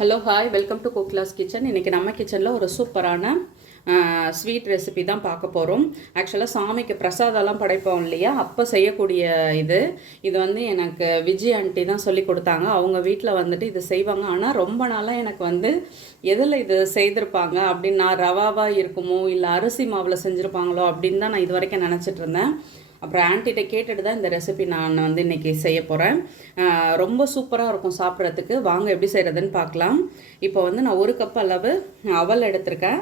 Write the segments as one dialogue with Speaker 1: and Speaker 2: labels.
Speaker 1: Hello hi welcome to கோக்லாஸ் kitchen இன்றைக்கி நம்ம கிச்சனில் ஒரு சூப்பரான ஸ்வீட் ரெசிபி தான் பார்க்க போகிறோம் ஆக்சுவலாக சாமிக்கு பிரசாதம்லாம் படைப்போம் இல்லையா? அப்போ செய்யக்கூடிய இது. இது வந்து எனக்கு விஜய் ஆண்டி தான் சொல்லி கொடுத்தாங்க. அவங்க வீட்டில் வந்துட்டு இது செய்வாங்க. ஆனால் ரொம்ப நாளாக எனக்கு வந்து எதில் இது செய்திருப்பாங்க? அப்படின்னு நான் ரவாவாக இருக்குமோ? இல்லை அரிசி மாவில் செஞ்சுருப்பாங்களோ? அப்படின்னு தான் நான் இது வரைக்கும் நினச்சிட்டு இருந்தேன். அப்புறம் ஆன்ட்டிகிட்ட கேட்டுட்டு தான் இந்த ரெசிபி நான் வந்து இன்றைக்கி செய்ய போகிறேன் ரொம்ப சூப்பராக இருக்கும் சாப்பிட்றதுக்கு. வாங்க எப்படி செய்கிறதுன்னு பார்க்கலாம். இப்போ வந்து நான் ஒரு கப் அளவு அவல் எடுத்திருக்கேன்.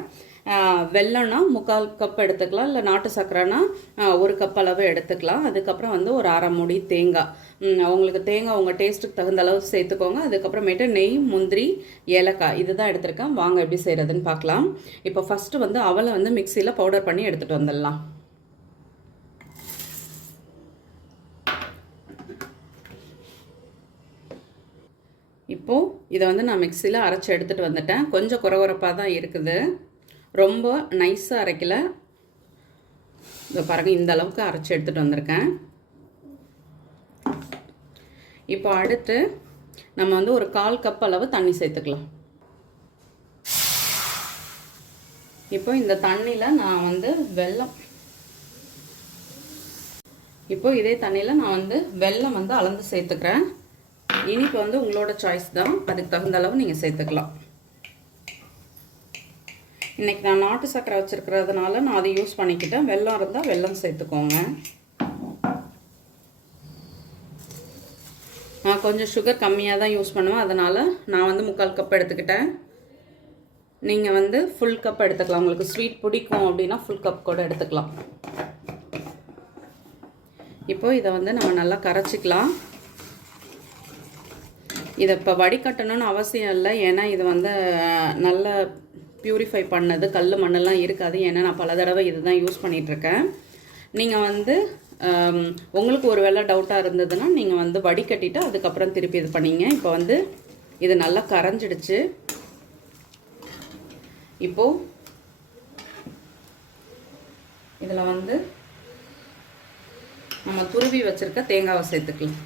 Speaker 1: வெள்ளம்னா முக்கால் கப் எடுத்துக்கலாம் இல்லை நாட்டு சக்கரைனா ஒரு கப் அளவு எடுத்துக்கலாம். அதுக்கப்புறம் வந்து ஒரு அரை மூடி தேங்காய். உங்களுக்கு தேங்காய் உங்கள் டேஸ்ட்டுக்கு தகுந்த அளவு சேர்த்துக்கோங்க. அதுக்கப்புறமேட்டு நெய் முந்திரி ஏலக்காய் இது தான் எடுத்திருக்கேன். வாங்க எப்படி செய்கிறதுன்னு பார்க்கலாம். இப்போ ஃபஸ்ட்டு வந்து அவலை வந்து மிக்சியில் பவுடர் பண்ணி எடுத்துகிட்டு வந்துடலாம். இப்போது இதை வந்து நான் மிக்சியில் அரைச்சி எடுத்துகிட்டு வந்துட்டேன். கொஞ்சம் குறகுறப்பாக தான் இருக்குது. ரொம்ப நைஸாக அரைக்கல. இதை பாருங்கள் இந்த அளவுக்கு அரைச்சி எடுத்துகிட்டு வந்திருக்கேன். இப்போ அடுத்து நம்ம வந்து ஒரு கால் கப் அளவு தண்ணி சேர்த்துக்கலாம். இப்போ இந்த தண்ணியில் நான் வந்து வெல்லம். இப்போ இதே தண்ணியில் நான் வந்து வெல்லம் வந்து அளந்து சேர்த்துக்கிறேன். இனிப்பு வந்து உங்களோட சாய்ஸ் தான். அதுக்கு தகுந்த அளவு நீங்கள் சேர்த்துக்கலாம். இன்றைக்கி நான் நாட்டு சர்க்கரை வச்சுருக்கிறதுனால நான் அதை யூஸ் பண்ணிக்கிட்டேன். வெள்ளம் இருந்தால் வெல்லம் சேர்த்துக்கோங்க. நான் கொஞ்சம் சுகர் கம்மியாக தான் யூஸ் பண்ணுவேன். அதனால் நான் வந்து முக்கால் கப் எடுத்துக்கிட்டேன். நீங்கள் வந்து ஃபுல் கப் எடுத்துக்கலாம். உங்களுக்கு ஸ்வீட் பிடிக்கும் அப்படின்னா ஃபுல் கப் கூட எடுத்துக்கலாம். இப்போது இதை வந்து நம்ம நல்லா கரைச்சிக்கலாம். இதை இப்போ வடிகட்டணும்னு அவசியம் இல்லை. ஏன்னா இது வந்து நல்ல ப்யூரிஃபை பண்ணது கல் மண்ணெல்லாம் இருக்காது. ஏன்னா நான் பல தடவை இது தான் யூஸ் பண்ணிகிட்ருக்கேன் நீங்கள் வந்து உங்களுக்கு ஒரு வேளை டவுட்டாக இருந்ததுன்னா நீங்கள் வந்து வடிகட்டிட்டு அதுக்கப்புறம் திருப்பி இது பண்ணிங்க. இப்போ வந்து இது நல்லா கரைஞ்சிடுச்சு. இப்போது இதில் வந்து நம்ம துருவி வச்சுருக்க தேங்காவை சேர்த்துக்கலாம்.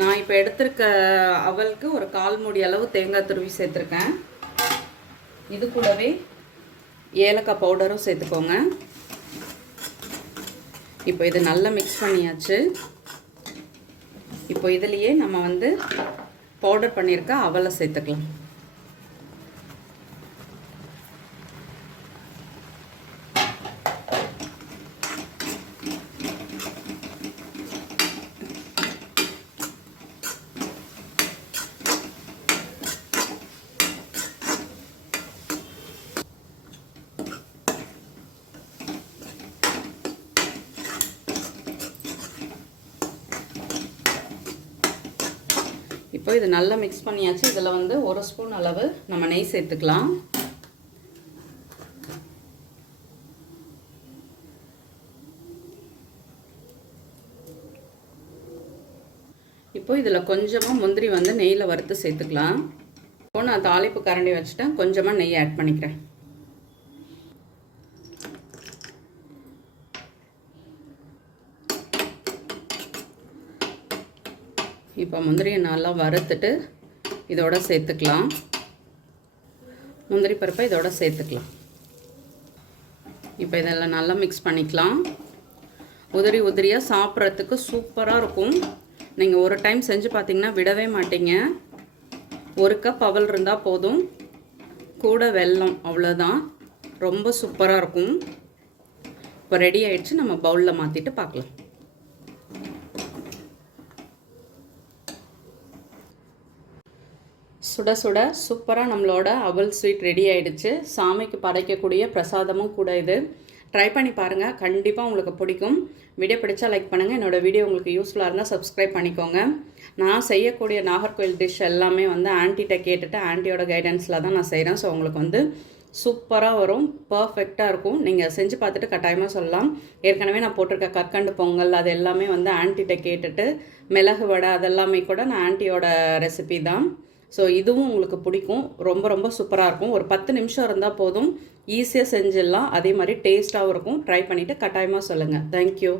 Speaker 1: நான் இப்போ எடுத்திருக்க அவளுக்கு ஒரு கால் மூடி அளவு தேங்காய் துருவி சேர்த்துருக்கேன். இது கூடவே ஏலக்காய் பவுடரும் சேர்த்துக்கோங்க. இப்போ இது நல்லா மிக்ஸ் பண்ணியாச்சு. இப்போ இதுலேயே நம்ம வந்து பவுடர் பண்ணியிருக்க அவலை சேர்த்துக்கலாம். இப்போ இது நல்லா மிக்ஸ் பண்ணியாச்சு. இதில் வந்து ஒரு ஸ்பூன் அளவு நம்ம நெய் சேர்த்துக்கலாம். இப்போ இதில் கொஞ்சமாக முந்திரி வந்து நெய்யில் வறுத்து சேர்த்துக்கலாம். இப்போ நான் தாளிப்பு கரண்டி வச்சுட்டேன். கொஞ்சமாக நெய் ஆட் பண்ணிக்கிறேன். இப்போ முந்திரியை நல்லா வறுத்துட்டு இதோட சேர்த்துக்கலாம். முந்திரி பருப்பை இதோட சேர்த்துக்கலாம். இப்போ இதெல்லாம் நல்லா மிக்ஸ் பண்ணிக்கலாம். உதிரி உதிரியாக சாப்பிட்றதுக்கு சூப்பராக இருக்கும். நீங்கள் ஒரு டைம் செஞ்சு பார்த்தீங்கன்னா விடவே மாட்டீங்க. ஒரு கப் அவல் இருந்தால் போதும். கூட வெல்லம் அவ்வளோதான் ரொம்ப சூப்பராக இருக்கும். இப்போ ரெடி ஆயிடுச்சு. நம்ம பவுலில் மாற்றிட்டு பார்க்கலாம். சுட சுட சூப்பராக நம்மளோட அவல் ஸ்வீட் ரெடி ஆகிடுச்சு சாமிக்கு படைக்கக்கூடிய பிரசாதமும் கூட இது. ட்ரை பண்ணி பாருங்கள் கண்டிப்பாக உங்களுக்கு பிடிக்கும். வீடியோ பிடிச்சா லைக் பண்ணுங்கள் என்னோடய வீடியோ உங்களுக்கு யூஸ்ஃபுல்லாக இருந்தால் சப்ஸ்கிரைப் பண்ணிக்கோங்க. நான் செய்யக்கூடிய நாகர்கோவில் டிஷ் எல்லாமே வந்து ஆன்ட்டிகிட்ட கேட்டுட்டு ஆன்ட்டியோட கைடன்ஸில் தான் நான் செய்கிறேன் ஸோ உங்களுக்கு வந்து சூப்பராக வரும். பர்ஃபெக்டாக இருக்கும். நீங்கள் செஞ்சு பார்த்துட்டு கட்டாயமாக சொல்லலாம். ஏற்கனவே நான் போட்டிருக்க கற்கண்டு பொங்கல் அது எல்லாமே வந்து ஆன்ட்டிகிட்ட கேட்டுட்டு மிளகு வடை அதெல்லாமே கூட நான் ஆன்ட்டியோட ரெசிபி தான். ஸோ இதுவும் உங்களுக்கு பிடிக்கும். ரொம்ப ரொம்ப சூப்பராக இருக்கும். ஒரு பத்து நிமிஷம் இருந்தால் போதும். ஈஸியாக செஞ்சிடலாம். அதே மாதிரி டேஸ்ட்டாகவும் இருக்கும். ட்ரை பண்ணிவிட்டு கட்டாயமாக சொல்லுங்கள் தேங்க்யூ